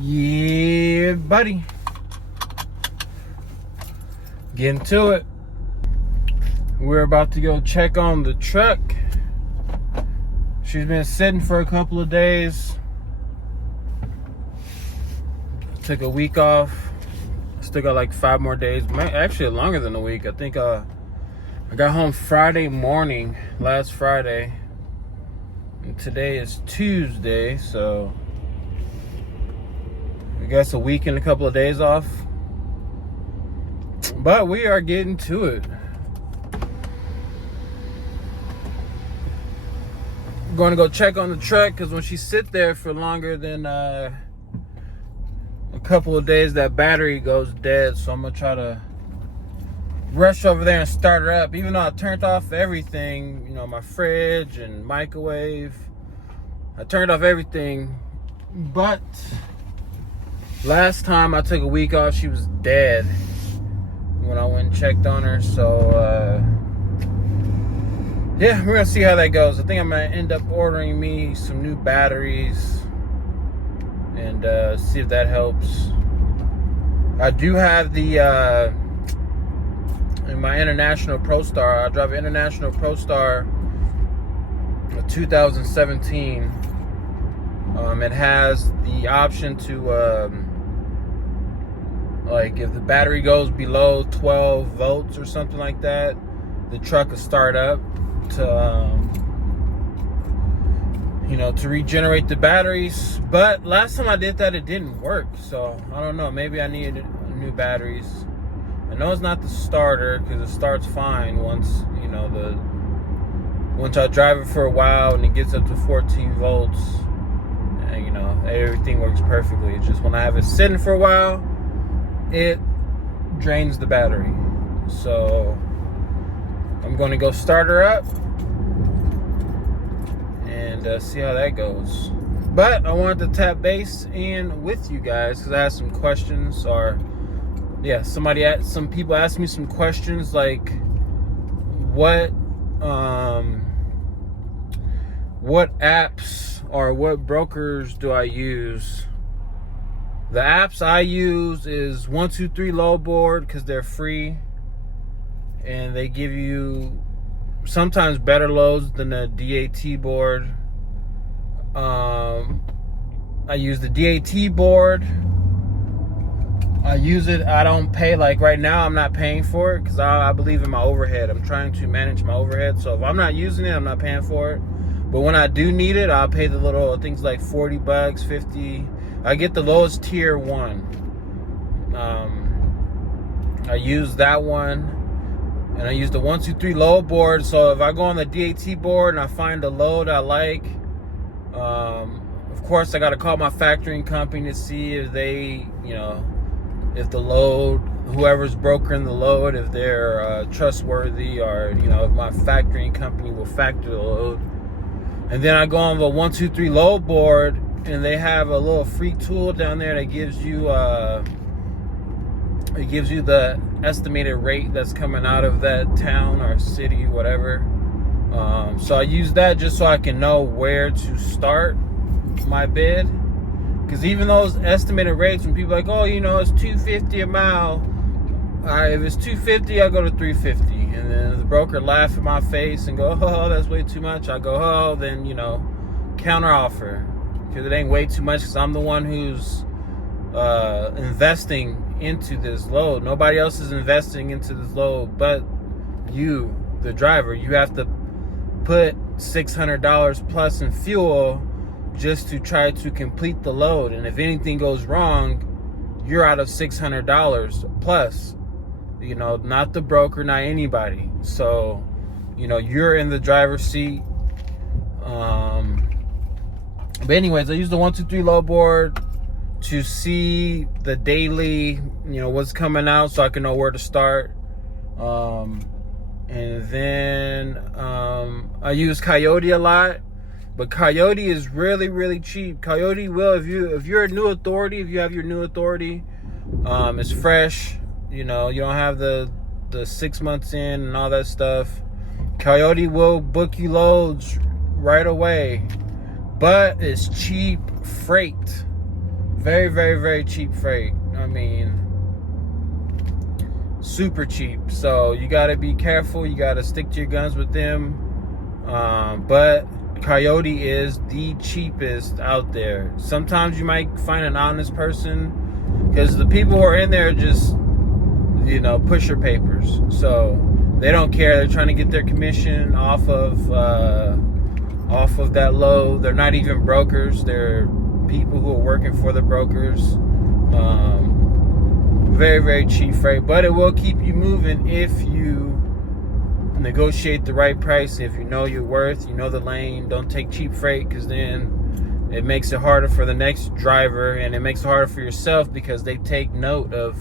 Yeah, buddy. Getting to it. We're about to go check on the truck. She's been sitting for a couple of days. Took a week off. Still got like 5 more days. Actually, longer than a week. I think I got home Friday morning, last Friday. And today is Tuesday, so I guess a week and a couple of days off. But we are getting to it. I'm going to go check on the truck because when she sit there for longer than a couple of days, that battery goes dead. So I'm going to try to rush over there and start her up. Even though I turned off everything, you know, my fridge and microwave. I turned off everything. But last time I took a week off, she was dead when I went and checked on her. So yeah, we're gonna see how that goes. I think I'm gonna end up ordering me some new batteries and see if that helps. I do have the in my International Pro Star. I drive International Pro Star 2017. It has the option to like if the battery goes below 12 volts or something like that, the truck will start up to you know, to regenerate the batteries. But last time I did that, it didn't work. So I don't know, maybe I need new batteries. I know it's not the starter because it starts fine once, you know, once I drive it for a while and it gets up to 14 volts, and you know, everything works perfectly. It's just when I have it sitting for a while, it drains the battery. So I'm going to go start her up and see how that goes. But I wanted to tap base in with you guys because I had some questions, or yeah, some people asked me some questions like what apps or what brokers do I use? The apps I use is 123 Load Board because they're free and they give you sometimes better loads than the DAT board. I use the DAT board. I use it. I don't pay, like right now I'm not paying for it because I believe in my overhead. I'm trying to manage my overhead. So if I'm not using it, I'm not paying for it. But when I do need it, I'll pay the little things like $40, 50. I get the lowest tier one. I use that one, and I use the 123 Load Board. So if I go on the DAT board and I find a load I like, of course I got to call my factoring company to see if they, you know, if the load, whoever's brokering the load, if they're trustworthy, or you know, if my factoring company will factor the load. And then I go on the 123 Load Board, and they have a little free tool down there that gives you the estimated rate that's coming out of that town or city, whatever. So I use that just so I can know where to start my bid. Because even those estimated rates, when people are like, oh, you know, it's $250 a mile. If it's $250, I go to $350. And then the broker laugh in my face and go, oh, that's way too much. I go, oh, then, you know, counter offer. Because it ain't way too much, because I'm the one who's investing into this load. Nobody else is investing into this load but you, the driver. You have to put $600 plus in fuel just to try to complete the load. And if anything goes wrong, you're out of $600 plus. You know, not the broker, not anybody. So, you know, you're in the driver's seat. But anyways, I use the 123 Load Board to see the daily, you know, what's coming out so I can know where to start. And then I use Coyote a lot, but Coyote is really, really cheap. Coyote will, if you're a new authority, if you have your new authority, it's fresh. You know, you don't have the 6 months in and all that stuff. Coyote will book you loads right away, but it's cheap freight Very, very, very cheap freight. I mean, super cheap. So you got to be careful. You got to stick to your guns with them. But Coyote is the cheapest out there. Sometimes you might find an honest person, because the people who are in there just, pusher papers. So they don't care. They're trying to get their commission off of that load. They're not even brokers. They're people who are working for the brokers. Very, very cheap freight, but it will keep you moving if you negotiate the right price. If you know your worth, you know the lane. Don't take cheap freight, because then it makes it harder for the next driver, and it makes it harder for yourself, because they take note of,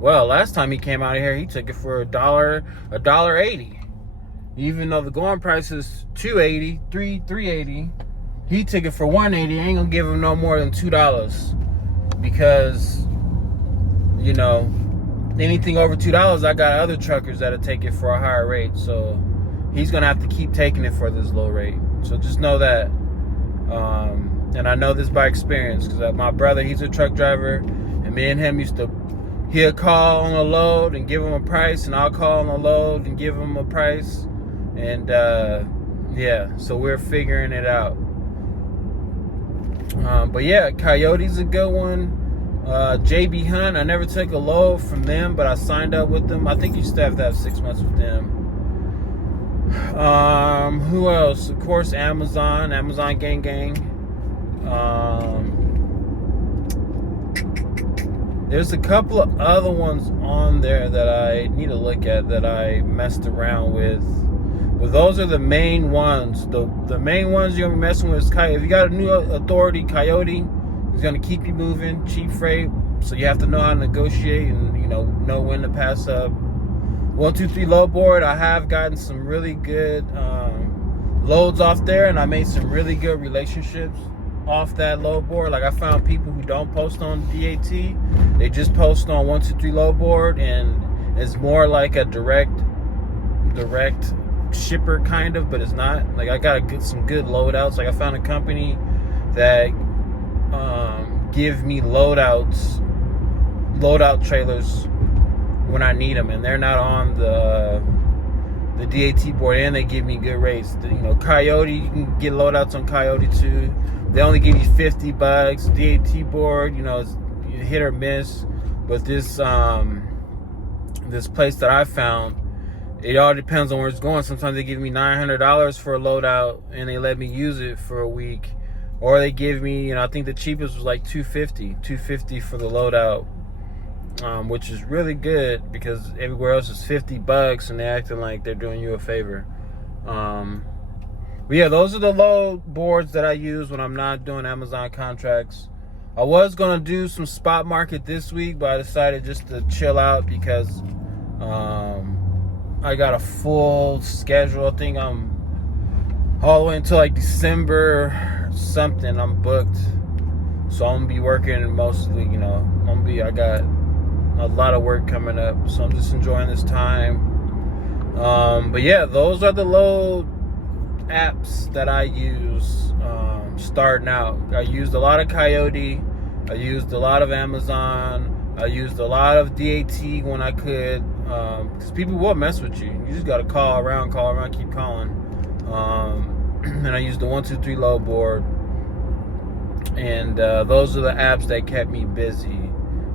well, last time he came out of here, he took it for $1.80. Even though the going price is $2.80, $3.80, he took it for $1.80. Ain't gonna give him no more than $2, because anything over $2, I got other truckers that'll take it for a higher rate. So he's gonna have to keep taking it for this low rate. So just know that. And I know this by experience, because my brother, he's a truck driver, and me and him he'll call on a load and give him a price, and I'll call on a load and give him a price. And so we're figuring it out. But yeah, Coyote's a good one. JB Hunt, I never took a load from them, but I signed up with them. I think you still have to have 6 months with them. Who else? Of course, Amazon Gang. There's a couple of other ones on there that I need to look at that I messed around with. But those are the main ones. The main ones you're gonna be messing with is Coyote. If you got a new authority, Coyote is gonna keep you moving, cheap freight. So you have to know how to negotiate and know when to pass up. 123 load board. I have gotten some really good loads off there, and I made some really good relationships off that load board. Like, I found people who don't post on DAT, they just post on 123 load board, and it's more like a direct shipper kind of, but it's not. Like, I got some good loadouts. Like, I found a company that give me loadout trailers when I need them, and they're not on the DAT board, and they give me good rates. Coyote, you can get loadouts on Coyote too. They only give you $50. DAT board, it's hit or miss. But this place that I found, it all depends on where it's going. Sometimes they give me $900 for a loadout, and they let me use it for a week. Or they give me, I think the cheapest was like $250 for the loadout, which is really good, because everywhere else is $50, and they're acting like they're doing you a favor. But yeah, those are the load boards that I use when I'm not doing Amazon contracts. I was gonna do some spot market this week, but I decided just to chill out, because I got a full schedule. I think I'm all the way until like December something. I'm booked, so I'm gonna be working mostly. I got a lot of work coming up, so I'm just enjoying this time. But yeah, those are the load apps that I use starting out. I used a lot of Coyote, I used a lot of Amazon, I used a lot of DAT when I could, because people will mess with you. You just got to call around, keep calling. And I used the 123 load board, and those are the apps that kept me busy.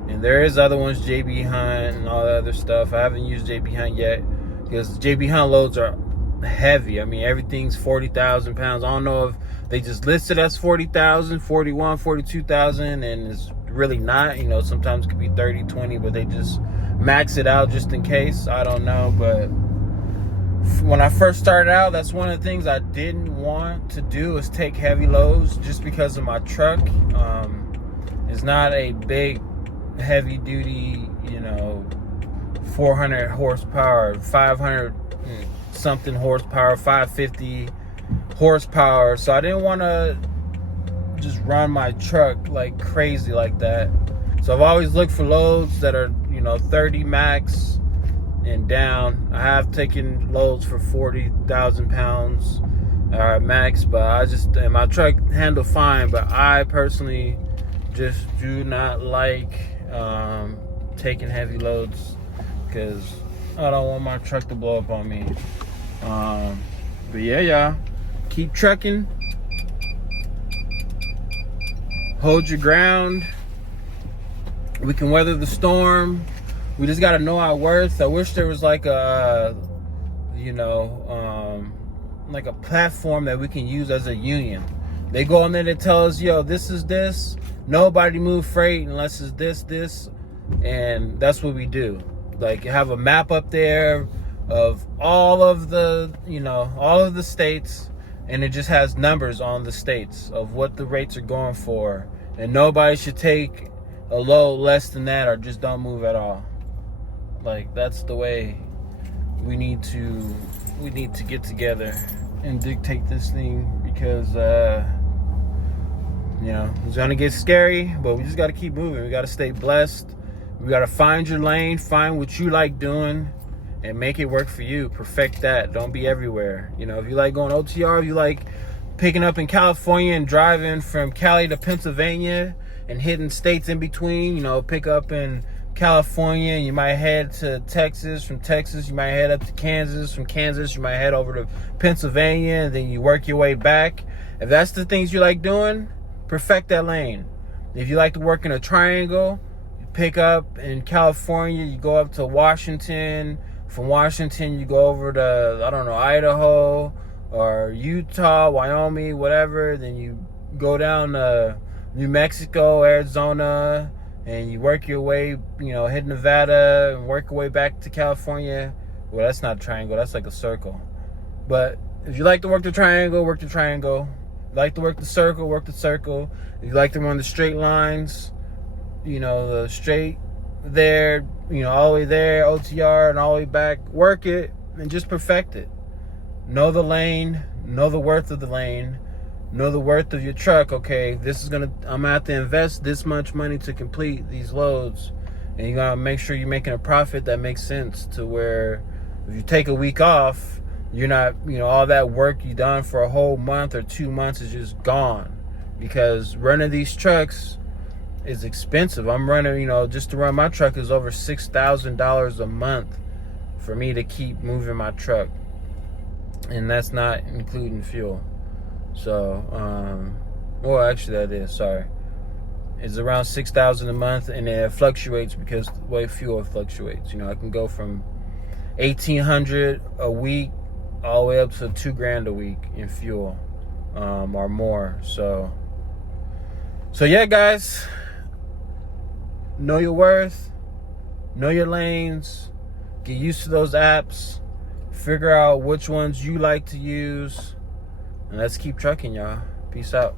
And there is other ones, JB Hunt and all that other stuff. I haven't used JB Hunt yet, because JB Hunt loads are heavy. I mean, everything's 40,000 pounds. I don't know if they just listed as 40,000, 41, 42,000, and it's really not. Sometimes it could be 30, 20, but they just max it out just in case. I don't know. But when I first started out, that's one of the things I didn't want to do, is take heavy loads, just because of my truck. It's not a big, heavy duty, 400 horsepower, 500 something horsepower, 550 horsepower. So I didn't want to just run my truck like crazy like that. So I've always looked for loads that are 30 max and down. I have taken loads for 40,000 pounds max, but and my truck handled fine. But I personally just do not like taking heavy loads because I don't want my truck to blow up on me. But yeah, y'all, keep trucking. Hold your ground. We can weather the storm. We just got to know our worth. I wish there was like a, like a platform that we can use as a union. They go on there to tell us, yo, this is this. Nobody move freight unless it's this. And that's what we do. Like, have a map up there of all of the, all of the states. And it just has numbers on the states of what the rates are going for. And nobody should take a load less than that or just don't move at all. Like, that's the way we need to get together and dictate this thing, because it's gonna get scary, but we just gotta keep moving. We gotta stay blessed. We gotta find your lane, find what you like doing, and make it work for you. Perfect that. Don't be everywhere. If you like going OTR, if you like picking up in California and driving from Cali to Pennsylvania and hitting states in between, pick up in California and you might head to Texas. From Texas, you might head up to Kansas. From Kansas, you might head over to Pennsylvania, and then you work your way back. If that's the things you like doing, perfect that lane. If you like to work in a triangle, you pick up in California, you go up to Washington. From Washington, you go over to, Idaho or Utah, Wyoming, whatever. Then you go down to New Mexico, Arizona, and you work your way, hit Nevada and work your way back to California. Well, that's not a triangle, that's like a circle. But if you like to work the triangle, work the triangle. If you like to work the circle, work the circle. If you like to run the straight lines, the straight there, all the way there, OTR, and all the way back, work it and just perfect it. Know the lane, know the worth of the lane. Know the worth of your truck. Okay, I'm gonna have to invest this much money to complete these loads, and you gotta make sure you're making a profit that makes sense, to where if you take a week off, you're not, all that work you done for a whole month or 2 months is just gone. Because running these trucks is expensive. I'm running, just to run my truck is over $6,000 a month for me to keep moving my truck, and that's not including fuel. So, actually that is, sorry. It's around $6,000 a month, and it fluctuates because the way fuel fluctuates. I can go from $1,800 a week all the way up to $2,000 a week in fuel, or more. So yeah, guys, know your worth, know your lanes, get used to those apps, figure out which ones you like to use. And let's keep trucking, y'all. Peace out.